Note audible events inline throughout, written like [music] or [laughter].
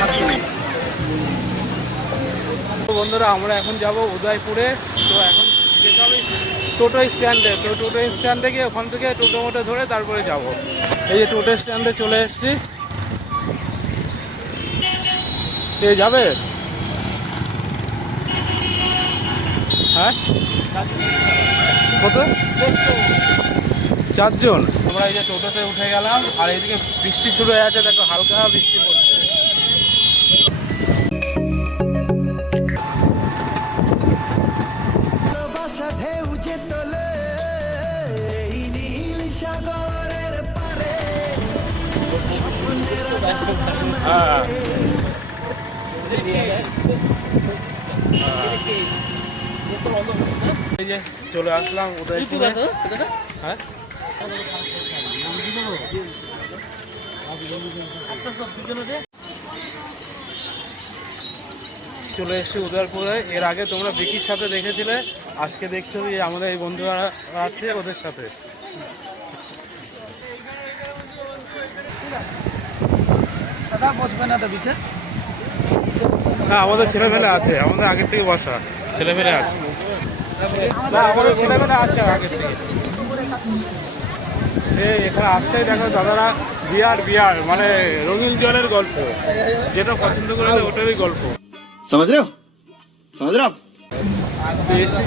হাসি তো বন্ধুরা, আমরা এখন যাব উদয়পুরে। তো এখন টোটো স্ট্যান্ডে, তো টোটো স্ট্যান্ডে গিয়ে ওখান থেকে টোটো মোটো ধরে তারপরে যাব। এই যে টোটো স্ট্যান্ডে চলে এসেছি। যাবে? হ্যাঁ? কত? চারজন? আমরা এই যে টোটোতে উঠে গেলাম আর এইদিকে বৃষ্টি শুরু হয়ে আছে দেখো হালকা বৃষ্টি পড়ছে। ভালোবাসা ঢেউ যে তোলে এই নীল সাগরের পারে হ্যাঁ। এই যে চলে আসলাম উদয়পুরে। হ্যাঁ? চলে এসেছি উদয়পুরে। এর আগে তোমরা বিকির সাথে দেখেছিলে আজকে দেখছ যে আমাদের এই বন্ধুরা আছে ওদের সাথে। দাদা বসবে না তো বিছে না আমাদের ছেলেমেলে আছে আমাদের আগের থেকে বসা। ছেলেমেলে আছে। সে এখানে আসতেই দেখো দাদারা বিয়ার বিয়ার মানে রঙিন জলের গল্প। যেটা পছন্দ ওটারই গল্প।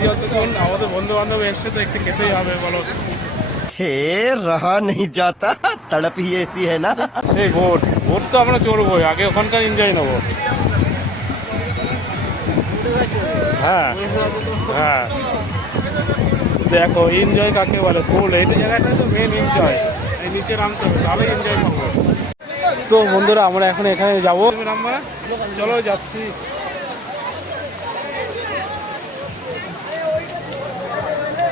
যতক্ষণ আমাদের বন্ধু বান্ধব এসছে তো একটু খেতেই হবে বলো। হে রাহা নেই যাতা এসি হ্যাঁ না? সেই ভোট ভোট তো আমরা চড়বই আগে ওখানকার এনজয় নেব। হ্যাঁ হ্যাঁ। দেখো এনজয় কাকে বলে? ফুল এই জায়গাটা তো মেন এনজয় এই নিচে নামতে হবে তাহলে এনজয় করব। তো বন্ধুরা, আমরা এখন এখানে যাব। আমরা চলো, যাচ্ছি।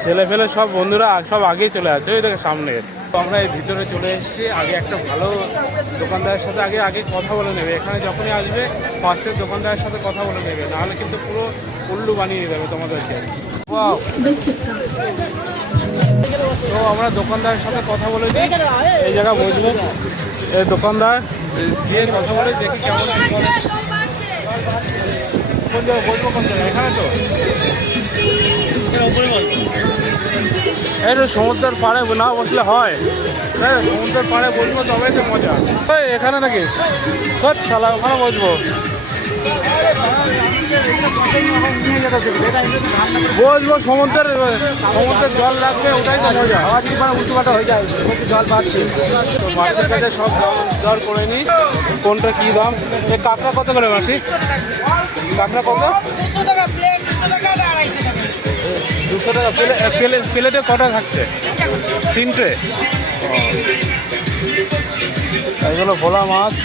ছেলে ফেলে সব বন্ধুরা সব আগেই চলে আছে ওই দেখে সামনে। আমরা এই ভিতরে চলে এসেছি। আগে একটা ভালো দোকানদারের সাথে আগে আগে কথা বলে নেবে। এখানে যখনই আসবে ফার্স্টের দোকানদারের সাথে কথা বলে নেবে। নাহলে কিন্তু পুরো উল্লু বানিয়ে দেবে তোমাদেরকে! তো আমরা দোকানদারের সাথে কথা বলে দিই এই জায়গা এই দোকানদার দিয়ে কথা বলে দেখি কেমন। কোন জায়গায় বসবো কোন জায়গায়? এখানে তো? এই তো সমুদ্রের পাড়ে না বসলে হয়। হ্যাঁ সমুদ্রের পাড়ে বসবো তবেই তো মজা। এই, এখানে নাকি? ধর শালা ওখানে বসবো। বসবো সমুদ্রের সমুদ্রের জল লাগবে ওটাই তো মজা। আওয়াজ কি মানে উল্টো পাল্টা হয়ে যায় জল পাচ্ছি তো মাসির কাছে সব দাম দর করে নিই কোনটা কি দাম? এ কাঁকড়া কত করে মাসি? কাঁকড়া কত? দুশো টাকা প্লেট দুশো টাকা আড়াইশো টাকা। দুশো টাকা প্লেট প্লেট কটা থাকছে? তিনটে। এগুলো ভোলা মাছ।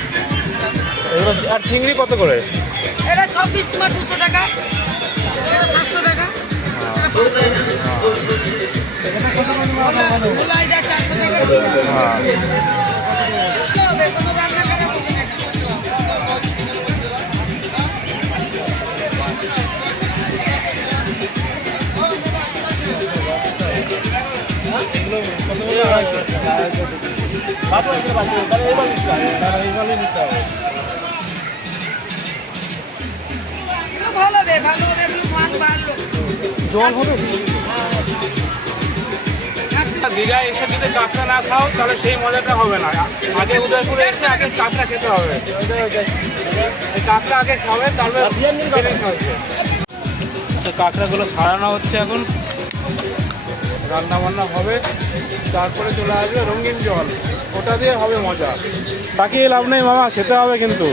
এগুলো আর চিংড়ি কত করে? এটা তোমার দুশো টাকা। এটা সাতশো টাকা। এটা চারশো টাকা। জল হবে দীঘায় এসে যদি কাঁকড়া না খাও তাহলে সেই মজাটা হবে না। আগে উদয়পুরে এসে আগে কাঁকড়া খেতে হবে। কাঁকড়া আগে খাবে তারপরে তো কাঁকড়াগুলো ছাড়ানো হচ্ছে এখন। রান্না বান্না হবে তারপরে চলে আসবে রঙিন জল। ওটা দিয়ে হবে মজা। তাকিয়ে লাভ নেই মামা খেতে হবে কিন্তু।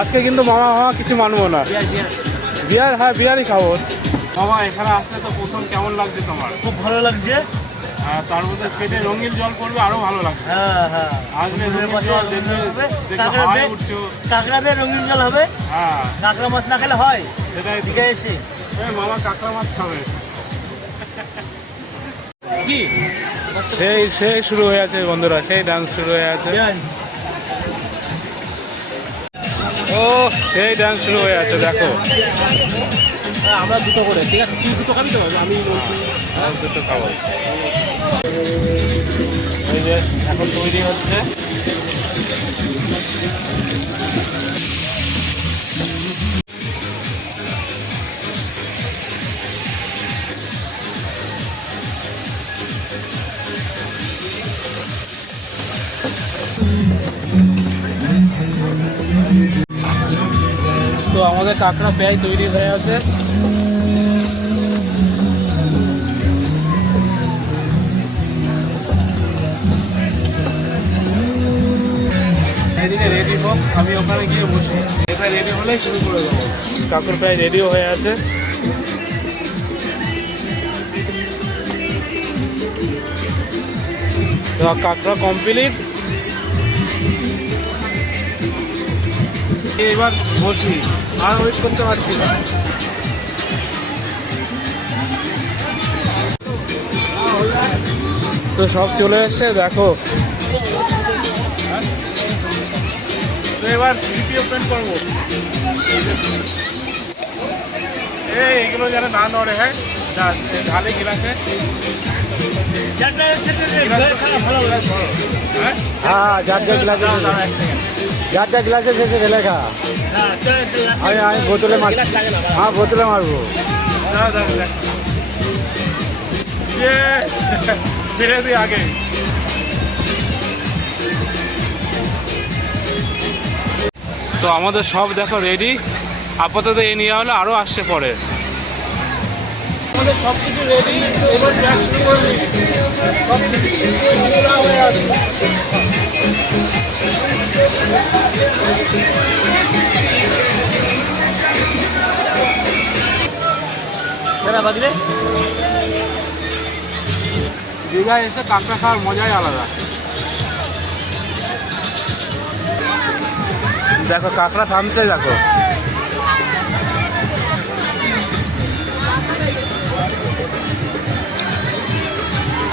আজকে কিন্তু মামা মামা কিছু মানবো না। বিয়ার হ্যাঁ বিয়ারই খাব। মামা এখানে আসলে তো প্রথম কেমন লাগছে তোমার? খুব ভালো লাগছে। আর তার মধ্যে পেটে রঙিন জল পড়বে আরও ভালো লাগবে। হ্যাঁ হ্যাঁ। আসলে রঙিন জল দেখবে দেখবে কাঁকড়া উঠছো কাঁকড়া দিয়ে রঙিন জল হবে। হ্যাঁ। কাঁকড়া মাছ না খেলে হয়। সেটাই। দিঘা এসে মামা কাঁকড়া মাছ খাবে। কি? সেই সেই শুরু হয়ে আছে বন্ধুরা সেই ডান্স শুরু হয়ে আছে। ও সেই ডান্স শুরু হয়ে যাচ্ছে দেখো। আমরা দুটো করে ঠিক আছে? তুই দুটো খাবি তো? আমি বলছি। দুটো খাব। এই যে এখন তৈরি হচ্ছে। আমাদের কাঁকড়া প্রায় তৈরি হয়ে আছে রেডি হোক আমি ওখানে গিয়ে রেডি শুরু করে দেবো কাকুর প্রায় রেডিও হয়ে আছে কাঁকড়া কমপ্লিট এবার বসি আর ওয়েট করতে পারছি না। তো সব চলে এসছে, দেখো। তো এবার সিপি ওপেন করব। এগুলো যেন না নড়ে হ্যাঁ? ঢালে গিলাসে। হ্যাঁ যার যা গ্লাসে। যার যা গ্লাসে শেষে লেখা আমি আমি বোতলে মার হ্যাঁ বোতলে মারবো। আগে। তো আমাদের সব দেখো রেডি আপাতত এই নেওয়া হলো আরও আসছে পরে। আমাদের সব কিছু রেডি এবার ব্যাগ শুরু করবি সব কিছু হয়ে আছে দীঘায় এসে কাঁকড়া খাওয়ার মজাই আলাদা। দেখো কাঁকড়া থামছে দেখো।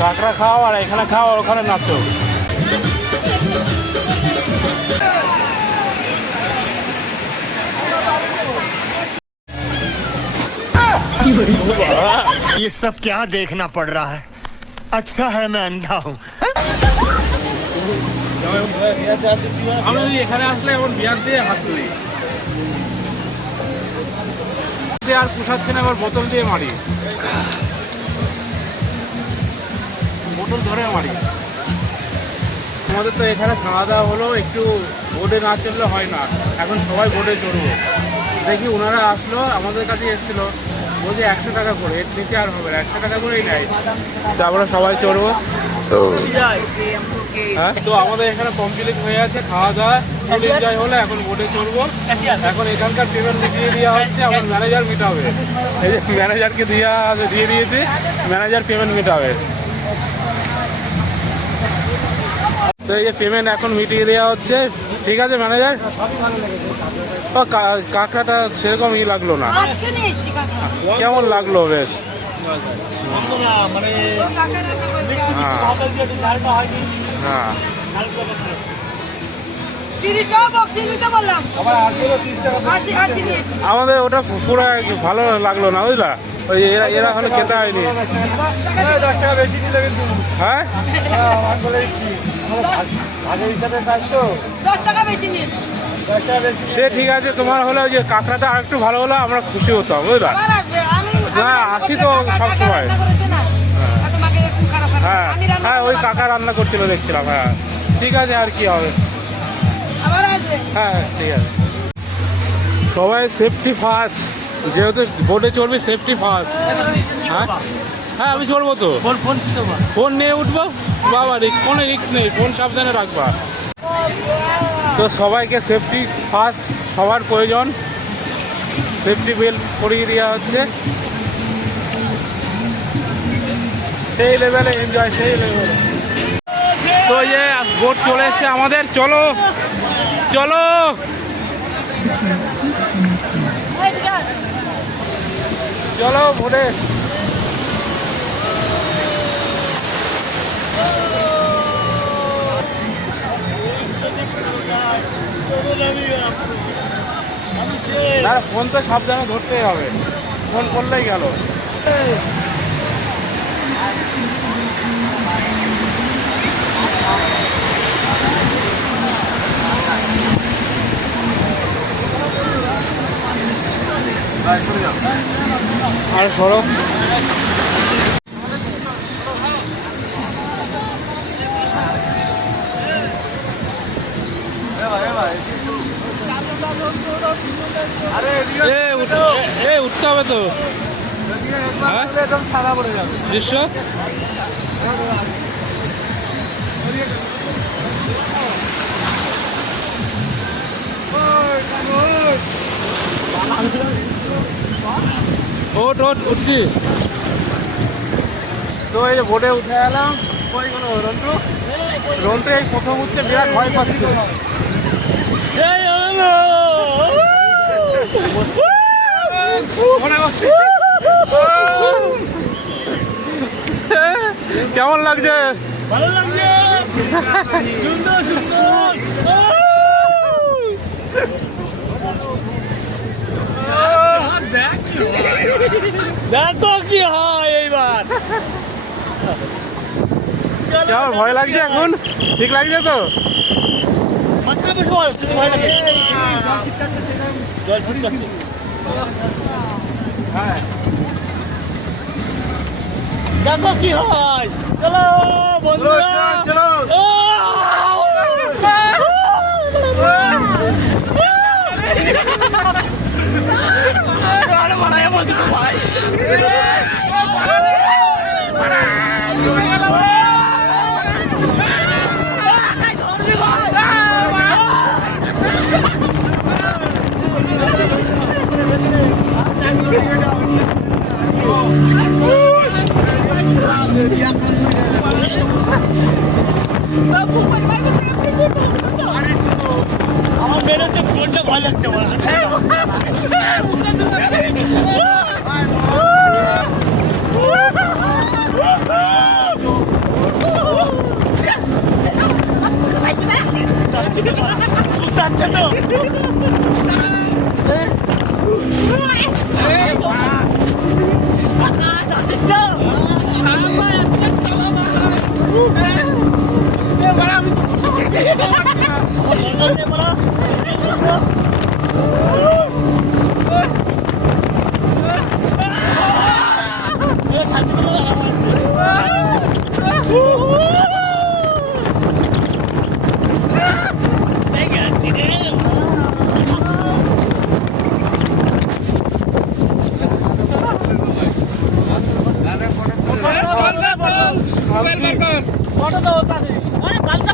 কাঁকড়া খাও আর এখানে খাও আর ওখানে নাচো ये सब क्या देखना पड़ रहा है अच्छा है मैं अंधा हूँ আমি যদি এখানে আসলে এমন বিয়ার দিয়ে হাত তুলি দিয়ে আর পুষাচ্ছে না এবার বোতল দিয়ে মারি বোতল ধরে মারি আমাদের তো এখানে খাওয়া দাওয়া হলো একটু বোর্ডে না চললে হয় না। এখন সবাই বোর্ডে চড়বো। দেখি ওনারা আসলো আমাদের কাছে এসেছিল। বলছে একশো টাকা করে এর নিচে আর হবে না একশো টাকা করেই নেয়। তারপরে সবাই চড়বো। হ্যাঁ? তো আমাদের এখানে কমপ্লিট হয়ে আছে খাওয়া দাওয়া ফুল এনজয় হলো এখন বোটে চড়বো। এখন এখানকার পেমেন্ট মিটিয়ে দেওয়া হচ্ছে এখন ম্যানেজার মিটাবে। এই যে ম্যানেজারকে আছে দিয়ে দিয়েছে ম্যানেজার পেমেন্ট মিটাবে। তো এই যে পেমেন্ট এখন মিটিয়ে দেওয়া হচ্ছে। ঠিক আছে ম্যানেজার? ও কাঁকড়াটা সেরকম ই লাগল না। কেমন লাগল বেশ। হ্যাঁ। হ্যাঁ আমাদের ওটা পুরো ভালো লাগল না বুঝলা? ওই এরা এরা হলে খেতে হয়নি। কিন্তু হ্যাঁ? সে ঠিক আছে তোমার হলে ওই যে কাঁকড়াটা আর একটু ভালো হলো আমরা খুশি হতাম বুঝলা? আবার আসবে আমি না, আসি তো সব সময়। আর তোমাকে একটু খারাপ খারাপ হ্যাঁ হ্যাঁ ওই। কাকা রান্না করছিল দেখছিলাম হ্যাঁ। ঠিক আছে আর কি হবে? হ্যাঁ হ্যাঁ, ঠিক আছে। সবাই সেফটি ফার্স্ট যেহেতু বোটে চড়বি সেফটি ফার্স্ট হ্যাঁ? হ্যাঁ আমি চড়বো তো। ফোন ফোন কি ফোন নিয়ে উঠবো? বাবা রিক- কোনো রিক্স নেই ফোন সাবধানে রাখবা। তো সবাইকে সেফটি ফার্স্ট সবার প্রয়োজন। সেফটি বেল্ট পরিয়ে দেওয়া হচ্ছে। সেই লেভেলে এনজয় সেই লেভেলে তো যে বোট চলে এসছে আমাদের চলো চলো। চলো বোটে ফোন তো সাবধানে ধরতেই হবে। ফোন করলেই গেল। আর সড়ক এ উঠ- এ উঠতে তো? হ্যাঁ? একদম সাদা পড়ে যাবে দৃশ্য ওট ওট উঠছিস তো এই যে বোটে উঠে এলাম। কই গেল রন্টু? রন্টু এই প্রথম উঠছে বিরাট ভয় পাচ্ছে। [laughs] কেমন লাগছে? ভালো লাগছে সুন্দর সুন্দর দেখো কি হয় এইবার। কেমন ভয় লাগছে এখন? ঠিক লাগছে তো? মাঝখানে বসে ভয় লাগে জল ছিটকাচ্ছে। দেখো কি হয় চলো বন্ধুরা চলো ও! আরে বাড়ায় আমার দিকে ভাই আমার বেরোচ্ছে ফোনটা ভয় লাগছে আমার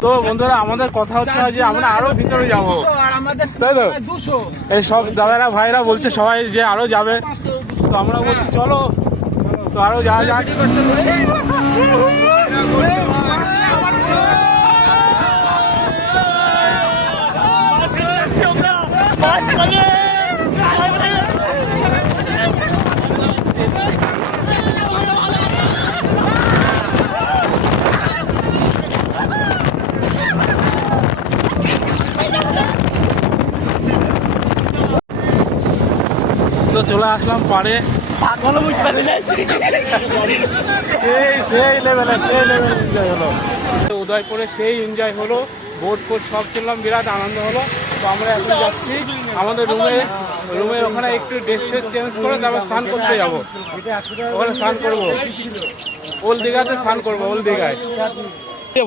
তো বন্ধুরা আমাদের কথা হচ্ছে যে আমরা আরও ভিতরে যাব। তাই তো? এই সব দাদারা ভাইরা বলছে সবাই যে আরও যাবে। তো আমরা বলছি চলো। তো আরও যাওয়া যাক। তো। চলে আসলাম পারে। ভালো বুঝতে সেই সেই লেভেলে সেই লেভেলে এনজয় হলো। উদয়পুরে সেই এনজয় হলো। বোট ফোট সব চললাম বিরাট আনন্দ হলো। তো আমরা এখন যাচ্ছি আমাদের রুমে রুমে ওখানে একটু ড্রেস ফ্রেস চেঞ্জ করে তারপর স্নান করতে যাব। ওখানে স্নান করব। ওল দীঘাতে স্নান করব ওল দীঘায়।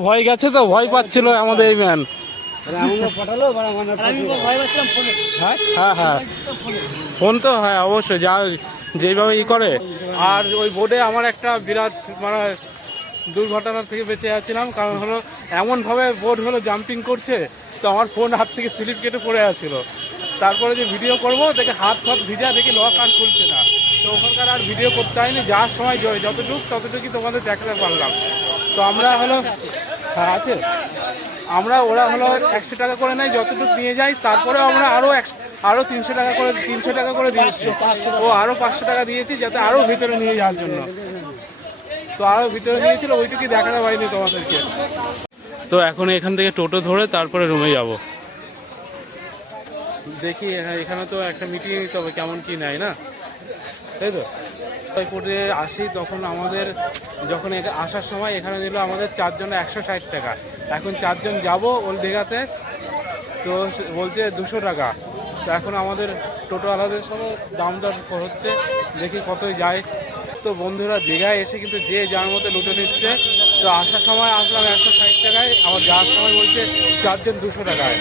ভয় গেছে তো ভয় পাচ্ছিল আমাদের এই ম্যান ফোন তো হ্যাঁ অবশ্যই, যা যেভাবে ই করে। আর ওই বোর্ডে আমার একটা বিরাট মানে দুর্ঘটনা থেকে বেঁচে যাচ্ছিলাম কারণ হলো এমনভাবে বোর্ড হলো জাম্পিং করছে, তো আমার ফোন হাত থেকে স্লিপ কেটে পড়ে যাচ্ছিল তারপরে যে ভিডিও করব, দেখে হাত ফাত ভিজা, দেখি লক আর খুলছে না। তো ওখানকার আর ভিডিও করতে হয়নি যাওয়ার সময় য- যতটুক, ততটুকুই তোমাদের দেখাতে পারলাম। তো আমরা হলো হ্যাঁ আছে। আমরা, ওরা হলো একশো টাকা করে নেয় যতটুকু নিয়ে যাই তারপরে আমরা আরও এক আরও তিনশো টাকা করে, তিনশো টাকা করে দিয়েছি ও আরও পাঁচশো টাকা দিয়েছি, যাতে আরও ভিতরে নিয়ে যাওয়ার জন্য। তো আরও ভিতরে নিয়েছিল ওইটুকুই দেখাতে পারিনি তোমাদেরকে। তো এখন এখান থেকে টোটো ধরে তারপরে রুমে যাব। দেখি, এখানে তো একটা মিটিং নিতে হবে, কেমন কি নেয় না? তাই তো? উদয়পুরে আসি, তখন আমাদের যখন আসার সময় এখানে নিল আমাদের চারজন একশো ষাট টাকা। এখন চারজন যাব ওল দীঘাতে তো বলছে দুশো টাকা। তো এখন আমাদের টোটো টোটোওয়ালাদের সব দাম দর হচ্ছে, দেখি কতই যায়। তো বন্ধুরা দীঘায় এসে কিন্তু যে যার মতো লুটে নিচ্ছে তো আসার সময় আসলাম একশো ষাট টাকায় আমার যাওয়ার সময় বলছে চারজন দুশো টাকায়।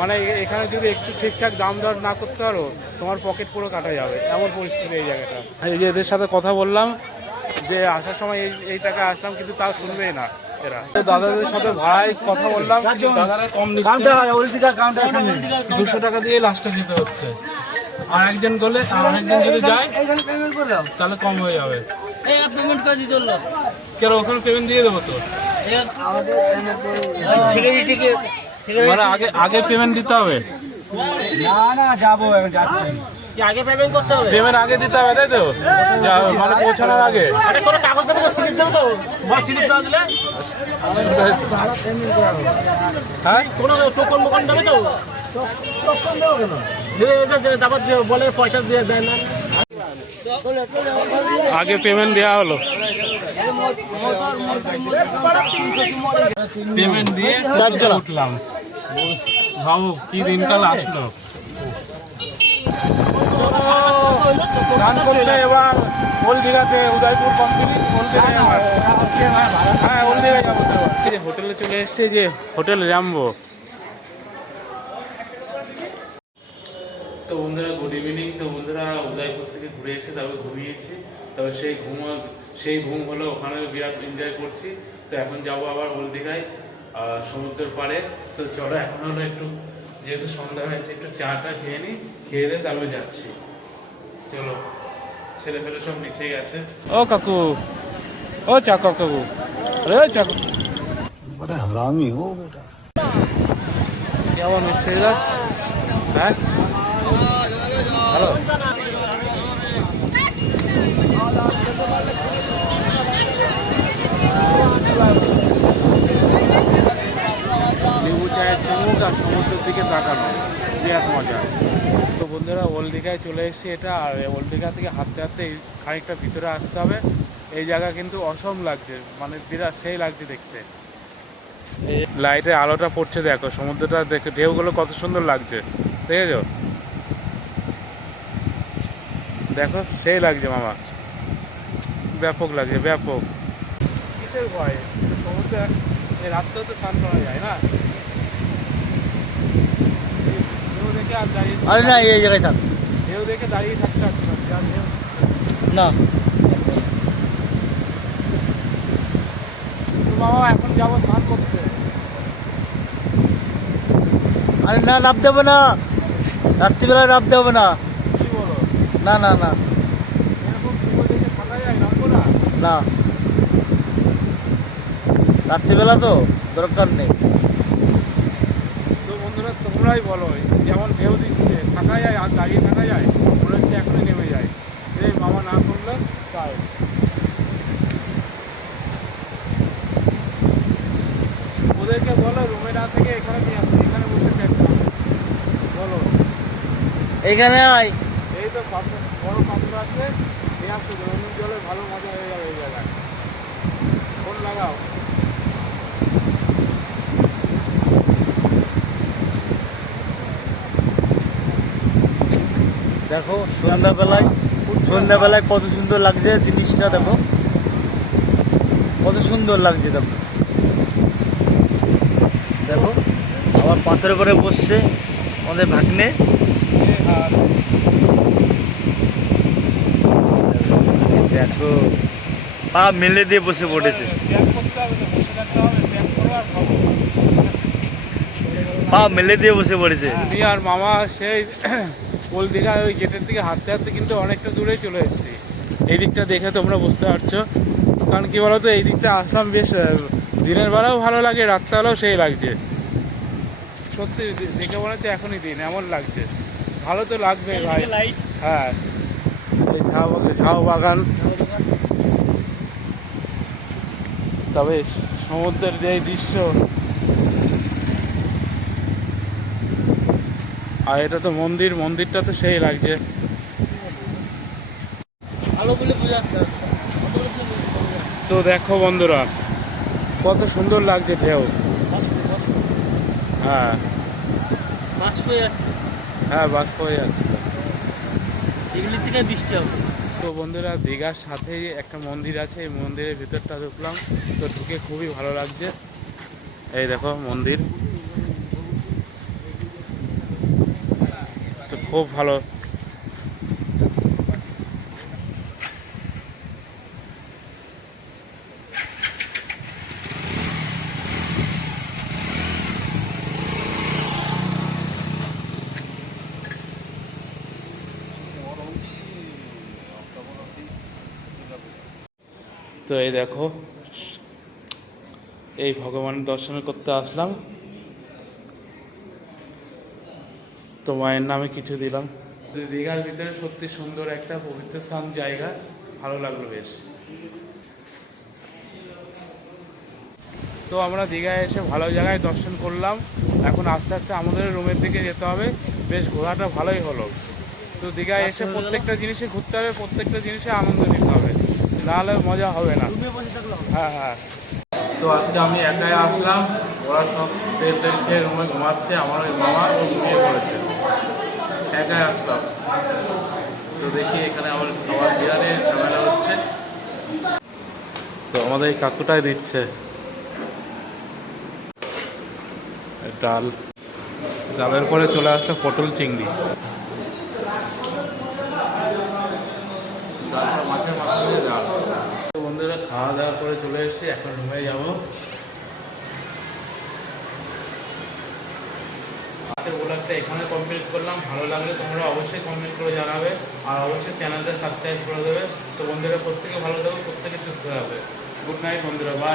মানে এখানে যদি একটু ঠিকঠাক দাম দর না করতে পারো তোমার পকেট পুরো কাটা যাবে। এমন পরিস্থিতি এই জায়গাটা। এই যে এদের সাথে কথা বললাম যে আসার সময় এই এই টাকায় আসলাম কিন্তু তাও শুনবেই না এরা। তো দাদাদের সাথে ভাড়ায় কথা বললাম দাদারা কম দুশো টাকা দিয়ে লাস্টে দিতে হচ্ছে। আর একজন গেলে আর একজন যদি যায় তাহলে কম হয়ে যাবে। পেমেন্ট করে দিতে কেন ওখানে পেমেন্ট দিয়ে দেবো তো সিকিউরিটিকে মানে আগে আগে পেমেন্ট দিতে হবে না না যাব এখন যাচ্ছি আগে পেমেন্ট করতে হবে পেমেন্ট আগে দিতে হবে তাই তো যা- মানে পৌঁছানোর আগে আরে কোনো কাগজ দেবে তো স্লিপ দেবে তো বা স্লিপ না দিলে হ্যাঁ কোনো টোকন মোকন দেবে তো টোকন দেবে কেন বলে পয়সা দিয়ে দেয় না আগে পেমেন্ট দেওয়া হলো। পেমেন্ট দিয়ে উঠলাম। ভাবো কি দিনকাল আসলো। এবার ওল দীঘাতে উদয়পুর কমপ্লিট ওল দীঘায় হ্যাঁ ওল দীঘায় যাব। হোটেলে চলে এসছে যে হোটেল র্যাম্বো। তো বন্ধুরা গুড ইভিনিং তো বন্ধুরা উদয়পুর থেকে ঘুরে এসে তারপর ঘুমিয়েছি। তবে সেই ঘুম সেই ঘুম হলো ওখানে বিরাট এনজয় করছি। তো এখন যাব আবার ওল দীঘায় সমুদ্রের পাড়ে। তো চলো এখন হলো একটু যেহেতু সন্ধ্যা হয়েছে একটু চাটা খেয়ে নিই খেয়ে দিয়ে তারপরে যাচ্ছি। চলো ছেলে ফেলে সব নিচে গেছে। ও কাকু ও চা কাকু আরে ও চাকু বড় হারামি হো। বেটা কেমন এসছে হ্যাঁ? লেবু চায়ের চুমুক আর সমুদ্রের দিকে তাকানো মজা। তো বন্ধুরা ওল্ড দীঘায় চলে এসেছি এটা আর ওল্ড দীঘা থেকে হাঁটতে হাঁটতে এই খানিকটা ভিতরে আসতে হবে। এই জায়গা কিন্তু অসম লাগছে মানে বিরাট সেই লাগছে দেখতে। লাইটের আলোটা পড়ছে দেখো সমুদ্রটা দেখে ঢেউগুলো কত সুন্দর লাগছে দেখেছ? দেখো সেই লাগছে মামা। ব্যাপক লাগছে ব্যাপক। কিসের ভয়? সমুদ্রে এই রাত্রেও তো স্নান করা যায় না। আর দাঁড়িয়ে আরে না এই জায়গায় থাক। ঢেউ দেখে দাঁড়িয়ে থাকতে পারছি না না। তো বাবা এখন যাব স্নান করতে। আরে না না। রাত্রিবেলা নাপ দেবো না। না না না। না। না রাত্রিবেলা তো দরকার নেই। তো বন্ধুরা তোমরাই বলো যেমন ঢেউ দিচ্ছে থাকা যায় আর দাঁড়িয়ে থাকা যায় মনে হচ্ছে এখনই নেমে যায়। এই মামা না করল তাই। ওদেরকে বলো রুমে না থেকে এখানে নিয়ে আসতে এখানে বসে দেখো। বলো। এইখানে আয়। পাত্র বড় পাত্র আছে নিয়ে আসতে অন্য জলে ভালো মজা হয়ে যাবে এই জায়গায়। ফোন লাগাও। দেখো সন্ধ্যাবেলায় সন্ধ্যাবেলায় কত সুন্দর লাগছে জিনিসটা দেখো। কত সুন্দর লাগছে দেখো। দেখো আবার পাথরে করে বসছে আমাদের ভাগ্নে আর দেখো। পা মেলে দিয়ে বসে পড়েছে। পা মেলে দিয়ে বসে পড়েছে। আমি আর মামা সেই ওল দীঘা ওই গেটের দিকে হাঁটতে হাঁটতে কিন্তু অনেকটা দূরে চলে এসেছি। এই দিকটা দেখে তোমরা বুঝতে পারছ। কারণ কি বলতো এই দিকটা আসলাম বেশ দিনের বেলাও ভালো লাগে রাত্রেবেলাও সেই লাগছে। সত্যি দেখে মনে হচ্ছে এখনই দিন এমন লাগছে। ভালো তো লাগবে ভাই। হ্যাঁ। এই ঝাউ বাগান। তবে সমুদ্রের যে দৃশ্য। আর এটা তো মন্দির মন্দিরটা তো সেই লাগছে। তো দেখো বন্ধুরা কত সুন্দর লাগছে ঢেউ। হ্যাঁ। হয়ে যাচ্ছে। হ্যাঁ যাচ্ছে। থেকে বৃষ্টি হবে। তো বন্ধুরা, দীঘার সাথেই একটা মন্দির আছে, এই মন্দিরের ভিতরটা ঢুকলাম। তো ঢুকে খুবই ভালো লাগছে। এই দেখো মন্দির। তো খুব ভালো তো এই দেখো এই ভগবানের দর্শন করতে আসলাম। তো মায়ের নামে কিছু দিলাম। তো দীঘার ভিতরে সত্যি সুন্দর একটা পবিত্র স্থান জায়গা ভালো লাগল বেশ। তো আমরা দীঘায় এসে ভালো জায়গায় দর্শন করলাম। এখন আস্তে আস্তে আমাদের রুমের দিকে যেতে হবে। বেশ ঘোরাটা ভালোই হলো। তো দীঘায় এসে প্রত্যেকটা জিনিসে ঘুরতে হবে প্রত্যেকটা জিনিসে আনন্দ নিতে হবে। নাহলে মজা হবে না। হ্যাঁ হ্যাঁ। তো আজকে আমি একাই আসলাম ওরা সব তেল তেল খেয়ে রুমে ঘুমাচ্ছে আমার ওই মামা ও ঘুমিয়ে পড়েছে। একাই আসলাম। তো দেখি এখানে আমার খাবার বিহারে ঝামেলা হচ্ছে। তো আমাদের এই কাকুটাই দিচ্ছে। ডাল। ডালের পরে চলে আসলো পটল চিংড়ি ডালটা মাছের মাথা দিয়ে ডাল তো বন্ধুরা খাওয়া দাওয়া করে চলে এসেছি, এখন রুমে যাব। ব্লগটা এখানে কমপ্লিট করলাম। ভালো লাগলে তোমরা অবশ্যই কমেন্ট করে জানাবে, আর অবশ্যই চ্যানেলটা সাবস্ক্রাইব করে দেবে। তো বন্ধুরা, প্রত্যেকে ভালো থাকবে প্রত্যেকে সুস্থ থাকবে গুড নাইট বন্ধুরা বাই